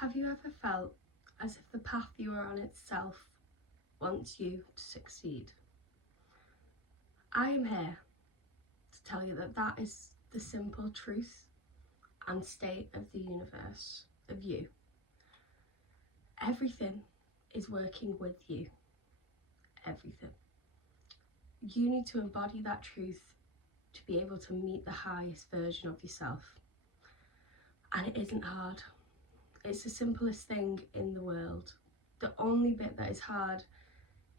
Have you ever felt as if the path you are on itself wants you to succeed? I am here to tell you that that is the simple truth and state of the universe, of you. Everything is working with you. Everything. You need to embody that truth to be able to meet the highest version of yourself. And it isn't hard. It's the simplest thing in the world. The only bit that is hard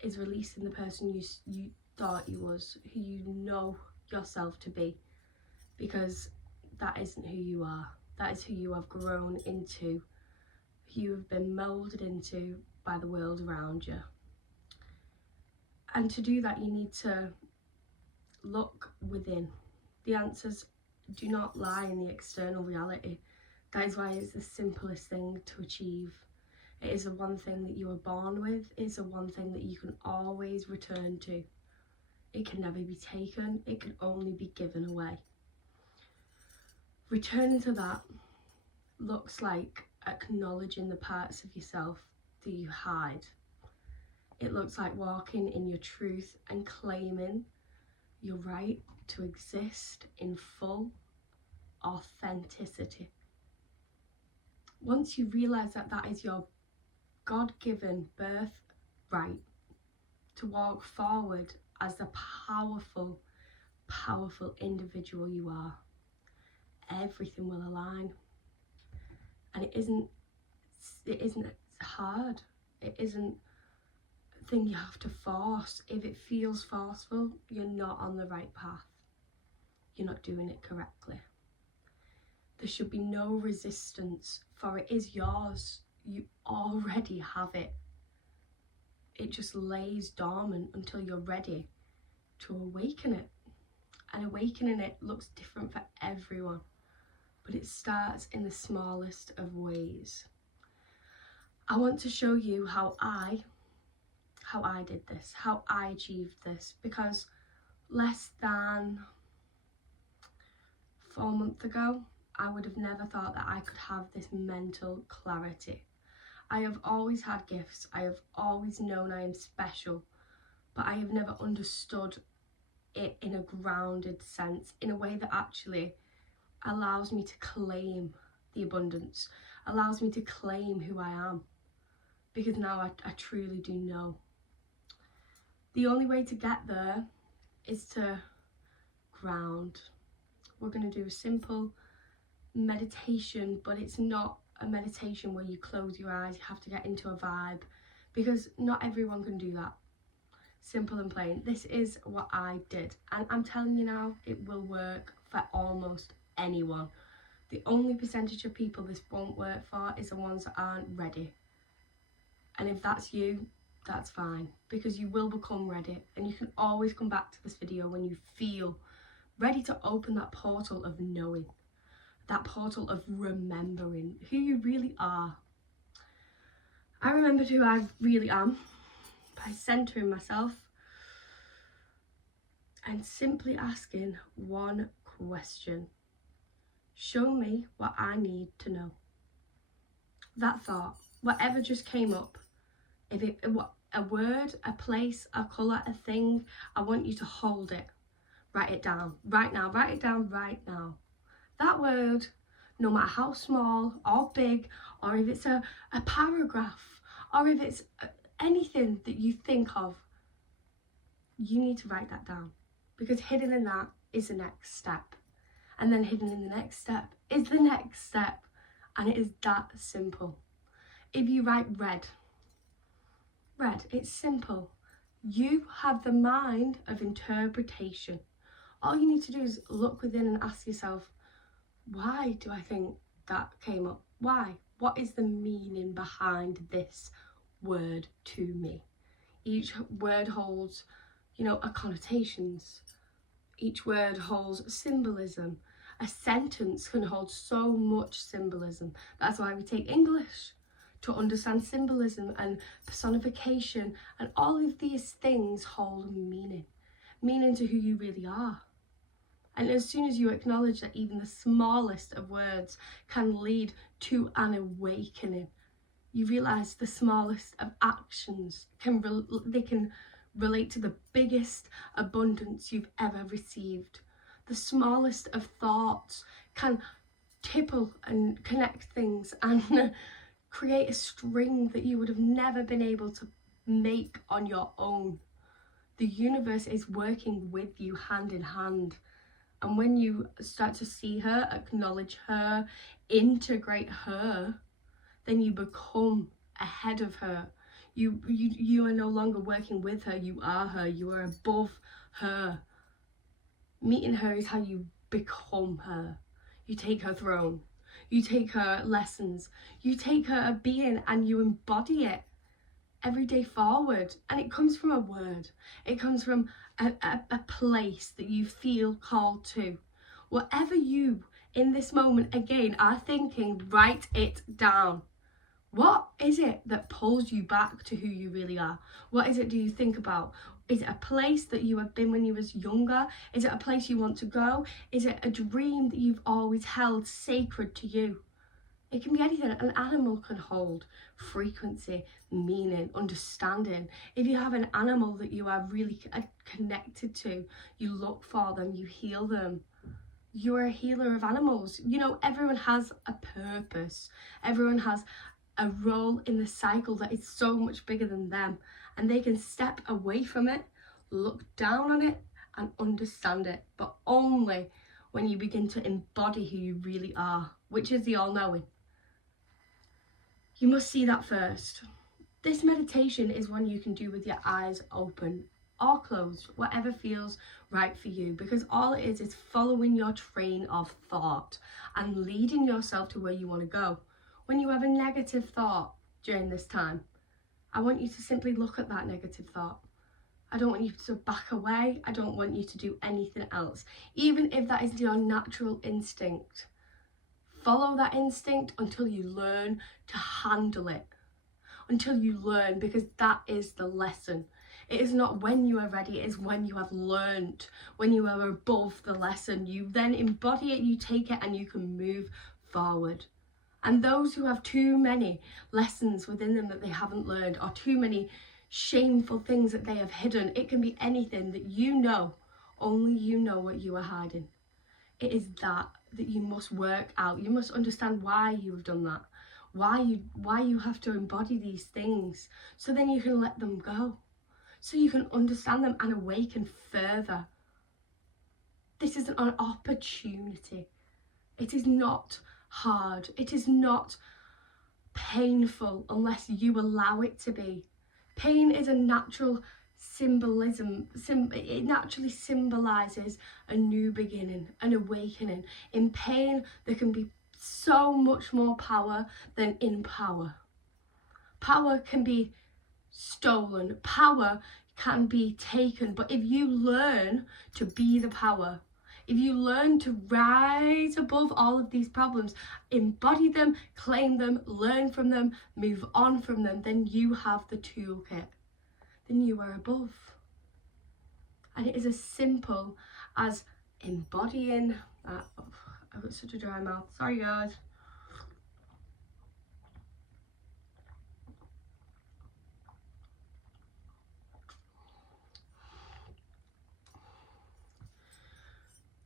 is releasing the person you thought you was, who you know yourself to be, because that isn't who you are. That is who you have grown into, who you have been moulded into by the world around you. And to do that, you need to look within. The answers do not lie in the external reality. That is why it's the simplest thing to achieve. It is the one thing that you are born with. It's the one thing that you can always return to. It can never be taken. It can only be given away. Returning to that looks like acknowledging the parts of yourself that you hide. It looks like walking in your truth and claiming your right to exist in full authenticity. Once you realise that that is your God-given birthright, to walk forward as the powerful, powerful individual you are, everything will align. And it isn't hard. It isn't a thing you have to force. If it feels forceful, you're not on the right path. You're not doing it correctly. There should be no resistance, for it is yours. You already have it. It just lays dormant until you're ready to awaken it. And awakening it looks different for everyone, but it starts in the smallest of ways. I want to show you how I did this, how I achieved this, because less than 4 months ago, I would have never thought that I could have this mental clarity. I have always had gifts. I have always known I am special, but I have never understood it in a grounded sense, in a way that actually allows me to claim the abundance, allows me to claim who I am, because now I truly do know. The only way to get there is to ground. We're going to do a simple meditation, but it's not a meditation where you close your eyes. You have to get into a vibe, because not everyone can do that. Simple and plain. This is what I did, and I'm telling you now, it will work for almost anyone. The only percentage of people this won't work for is the ones that aren't ready. And if that's you, that's fine, because you will become ready, and you can always come back to this video when you feel ready to open that portal of knowing, that portal of remembering who you really are. I remembered who I really am by centering myself and simply asking one question: show me what I need to know. That thought, whatever just came up, if it a word, a place, a colour, a thing, I want you to hold it. Write it down right now. Write it down right now. That word, no matter how small or big, or if it's a paragraph, or if it's anything that you think of, you need to write that down, because hidden in that is the next step. And then hidden in the next step is the next step. And it is that simple. If you write red, it's simple. You have the mind of interpretation. All you need to do is look within and ask yourself, why do I think that came up? Why? What is the meaning behind this word to me? Each word holds, a connotations. Each word holds symbolism. A sentence can hold so much symbolism. That's why we take English, to understand symbolism and personification, and all of these things hold meaning to who you really are. And as soon as you acknowledge that even the smallest of words can lead to an awakening, you realise the smallest of actions can relate to the biggest abundance you've ever received. The smallest of thoughts can tipple and connect things and create a string that you would have never been able to make on your own. The universe is working with you hand in hand. And when you start to see her, acknowledge her, integrate her, then you become ahead of her. You are no longer working with her, you are her, you are above her. Meeting her is how you become her. You take her throne, you take her lessons, you take her being and you embody it every day forward. And it comes from a word, it comes from a place that you feel called to. Whatever you in this moment again are thinking, write it down. What is it that pulls you back to who you really are? What is it do you think about? Is it a place that you have been when you was younger? Is it a place you want to go? Is it a dream that you've always held sacred to you? It can be anything. An animal can hold frequency, meaning, understanding. If you have an animal that you are really connected to, you look for them, you heal them. You're a healer of animals. You know, everyone has a purpose. Everyone has a role in the cycle that is so much bigger than them, and they can step away from it, look down on it and understand it, but only when you begin to embody who you really are, which is the all-knowing. You must see that first. This meditation is one you can do with your eyes open or closed, whatever feels right for you, because all it is following your train of thought and leading yourself to where you want to go. When you have a negative thought during this time, I want you to simply look at that negative thought. I don't want you to back away. I don't want you to do anything else. Even if that is your natural instinct, follow that instinct until you learn to handle it. Until you learn, because that is the lesson. It is not when you are ready, it is when you have learned, when you are above the lesson. You then embody it, you take it, and you can move forward. And those who have too many lessons within them that they haven't learned, or too many shameful things that they have hidden, it can be anything that you know, only you know what you are hiding. It is that you must work out. You must understand why you have done that, why you have to embody these things, so then you can let them go, so you can understand them and awaken further. This is an opportunity. It is not hard. It is not painful unless you allow it to be. Pain is a natural symbolism. It naturally symbolizes a new beginning, an awakening. In pain, there can be so much more power than in power. Power can be stolen. Power can be taken. But if you learn to be the power, if you learn to rise above all of these problems, embody them, claim them, learn from them, move on from them, then you have the toolkit. Then you are above. And it is as simple as embodying that. Oh, I've got such a dry mouth. Sorry, guys.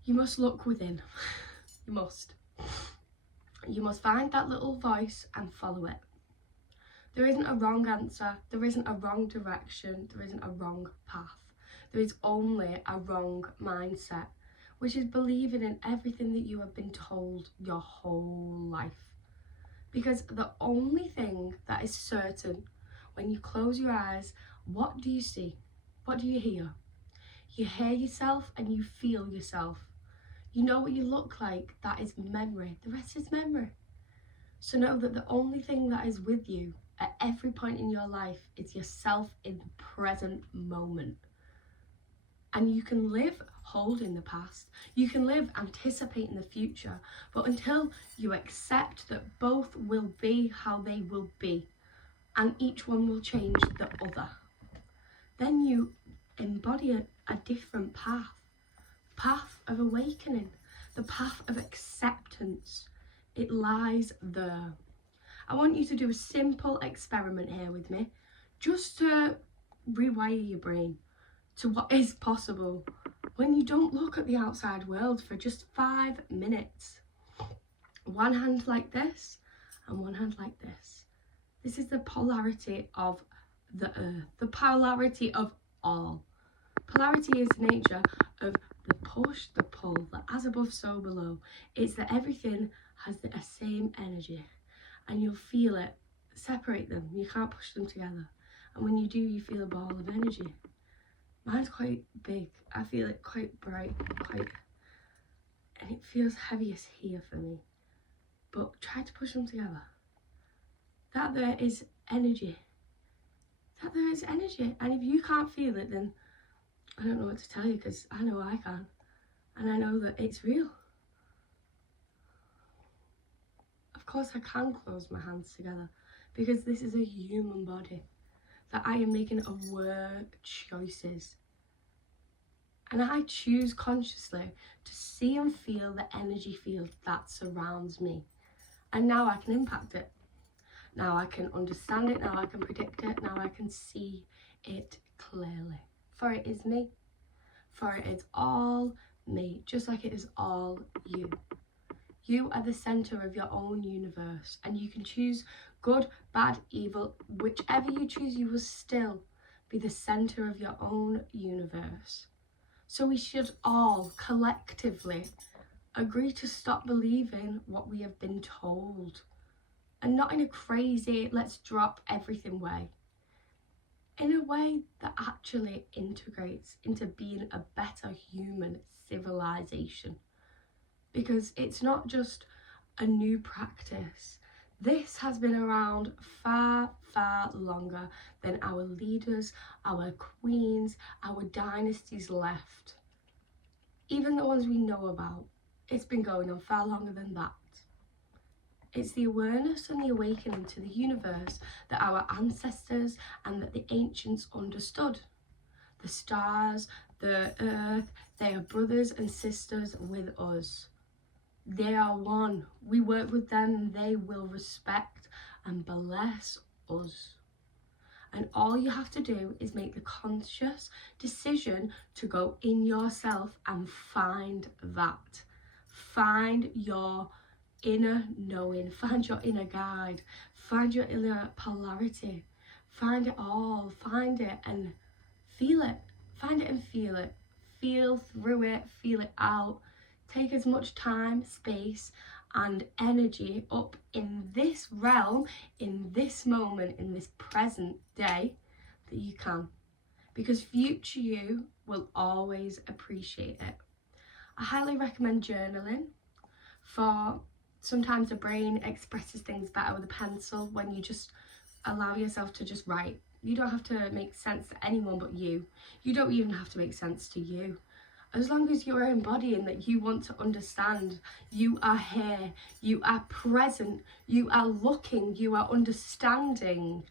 You must look within. You must. You must find that little voice and follow it. There isn't a wrong answer. There isn't a wrong direction. There isn't a wrong path. There is only a wrong mindset, which is believing in everything that you have been told your whole life. Because the only thing that is certain, when you close your eyes, what do you see? What do you hear? You hear yourself and you feel yourself. You know what you look like. That is memory. The rest is memory. So know that the only thing that is with you at every point in your life is yourself in the present moment. And you can live holding the past. You can live anticipating the future. But until you accept that both will be how they will be, and each one will change the other, then you embody a different path. path of awakening, the path of acceptance. It lies there. I want you to do a simple experiment here with me, just to rewire your brain to what is possible when you don't look at the outside world for just 5 minutes. One hand like this and one hand like this. This is the polarity of the earth, the polarity of all. Polarity is the nature of the push, the pull, the as above, so below. It's that everything has the same energy, and you'll feel it. Separate them, you can't push them together. And when you do, you feel a ball of energy. Mine's quite big. I feel it quite bright, and it feels heaviest here for me. But try to push them together. That there is energy. That there is energy. And if you can't feel it, then I don't know what to tell you, because I know I can. And I know that it's real. Of course I can close my hands together, because this is a human body that I am making aware choices. And I choose consciously to see and feel the energy field that surrounds me. And now I can impact it. Now I can understand it, now I can predict it, now I can see it clearly. For it is me. For it is all me, just like it is all you. You are the centre of your own universe, and you can choose good, bad, evil. Whichever you choose, you will still be the centre of your own universe. So we should all collectively agree to stop believing what we have been told, and not in a crazy, let's drop everything way. In a way that actually integrates into being a better human civilization. Because it's not just a new practice. This has been around far, far longer than our leaders, our queens, our dynasties left. Even the ones we know about, it's been going on far longer than that. It's the awareness and the awakening to the universe that our ancestors and that the ancients understood. The stars, the earth, they are brothers and sisters with us. They are one. We work with them and they will respect and bless us. And all you have to do is make the conscious decision to go in yourself and find that. Find your inner knowing, find your inner guide, find your inner polarity, find it all, find it and feel it. Find it and feel it. Feel through it, feel it out. Take as much time, space and energy up in this realm, in this moment, in this present day that you can. Because future you will always appreciate it. I highly recommend journaling. For sometimes the brain expresses things better with a pencil when you just allow yourself to just write. You don't have to make sense to anyone but you. You don't even have to make sense to you. As long as you're embodying that you want to understand, you are here, you are present, you are looking, you are understanding,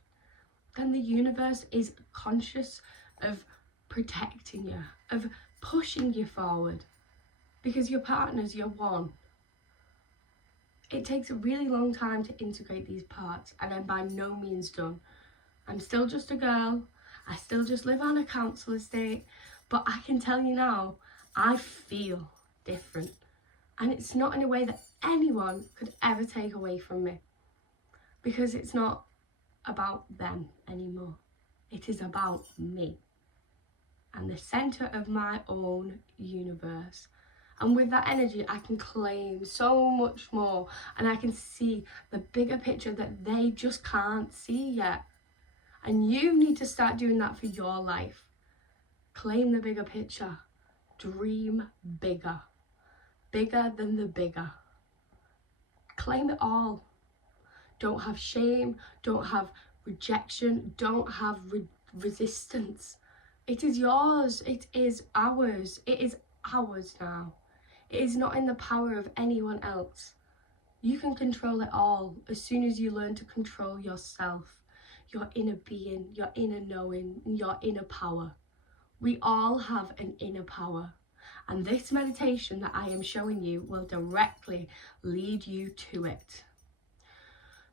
then the universe is conscious of protecting you, of pushing you forward. Because your partners, you're one. It takes a really long time to integrate these parts, and I'm by no means done. I'm still just a girl, I still just live on a council estate, but I can tell you now, I feel different. And it's not in a way that anyone could ever take away from me. Because it's not about them anymore. It is about me. And the centre of my own universe. And with that energy, I can claim so much more. And I can see the bigger picture that they just can't see yet. And you need to start doing that for your life. Claim the bigger picture. Dream bigger. Bigger than the bigger. Claim it all. Don't have shame. Don't have rejection. Don't have resistance. It is yours. It is ours. It is ours now. It is not in the power of anyone else. You can control it all as soon as you learn to control yourself, your inner being, your inner knowing, your inner power. We all have an inner power, And this meditation that I am showing you will directly lead you to it.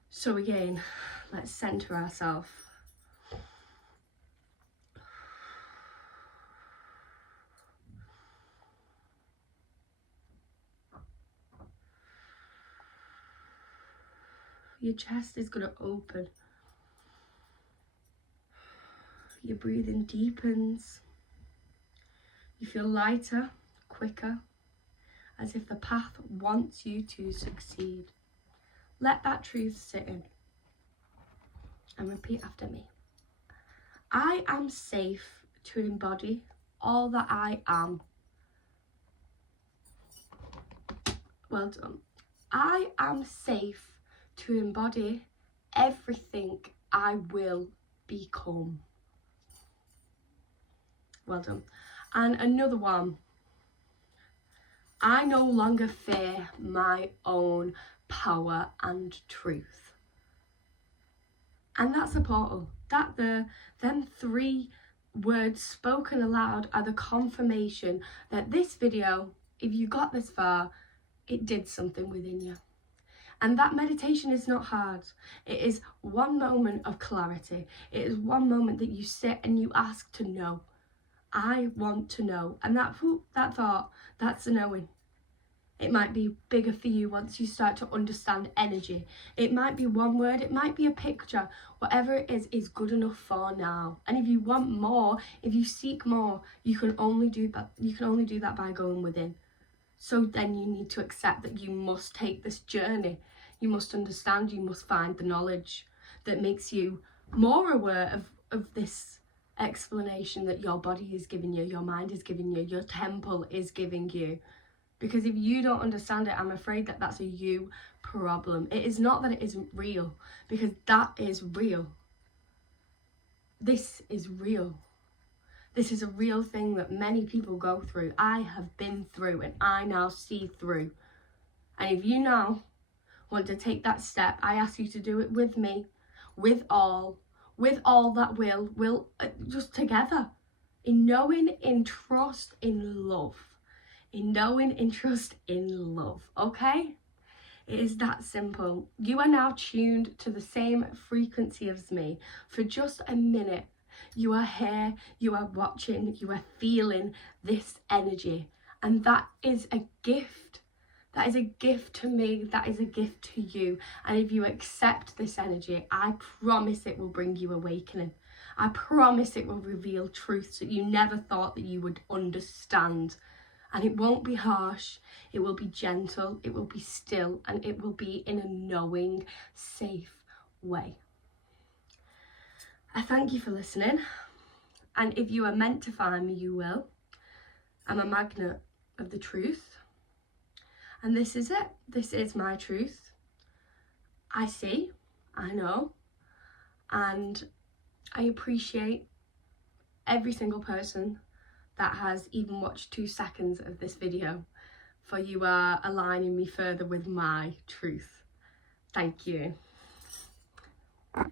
So again, let's center ourselves. Your chest is going to open. Your breathing deepens. You feel lighter, quicker, as if the path wants you to succeed. Let that truth sit in and repeat after me. I am safe to embody all that I am. Well done. I am safe to embody everything I will become. Well done. And another one. I no longer fear my own power and truth. And that's a portal. Them 3 words spoken aloud are the confirmation that this video, if you got this far, it did something within you. And that meditation is not hard. It is one moment of clarity. It is one moment that you sit and you ask to know. I want to know. And that thought, that's a knowing. It might be bigger for you once you start to understand energy. It might be one word, it might be a picture. Whatever it is good enough for now. And if you want more, if you seek more, you can only do that. You can only do that by going within. So then you need to accept that you must take this journey. You must understand, you must find the knowledge that makes you more aware of this explanation that your body is giving you, your mind is giving you, your temple is giving you. Because if you don't understand it, I'm afraid that that's a you problem. It is not that it isn't real, because that is real. This is real. This is a real thing that many people go through. I have been through and I now see through. And if you now want to take that step, I ask you to do it with me, with all that will just together. In knowing, in trust, in love. In knowing, in trust, in love, okay? It is that simple. You are now tuned to the same frequency as me for just a minute. You are here, you are watching, you are feeling this energy. And that is a gift. That is a gift to me, that is a gift to you. And if you accept this energy, I promise it will bring you awakening. I promise it will reveal truths that you never thought that you would understand. And it won't be harsh, it will be gentle, it will be still, and it will be in a knowing, safe way. I thank you for listening. And if you are meant to find me, you will. I'm a magnet of the truth. And this is it. This is my truth. I see, I know, and I appreciate every single person that has even watched 2 seconds of this video, for you are aligning me further with my truth. Thank you.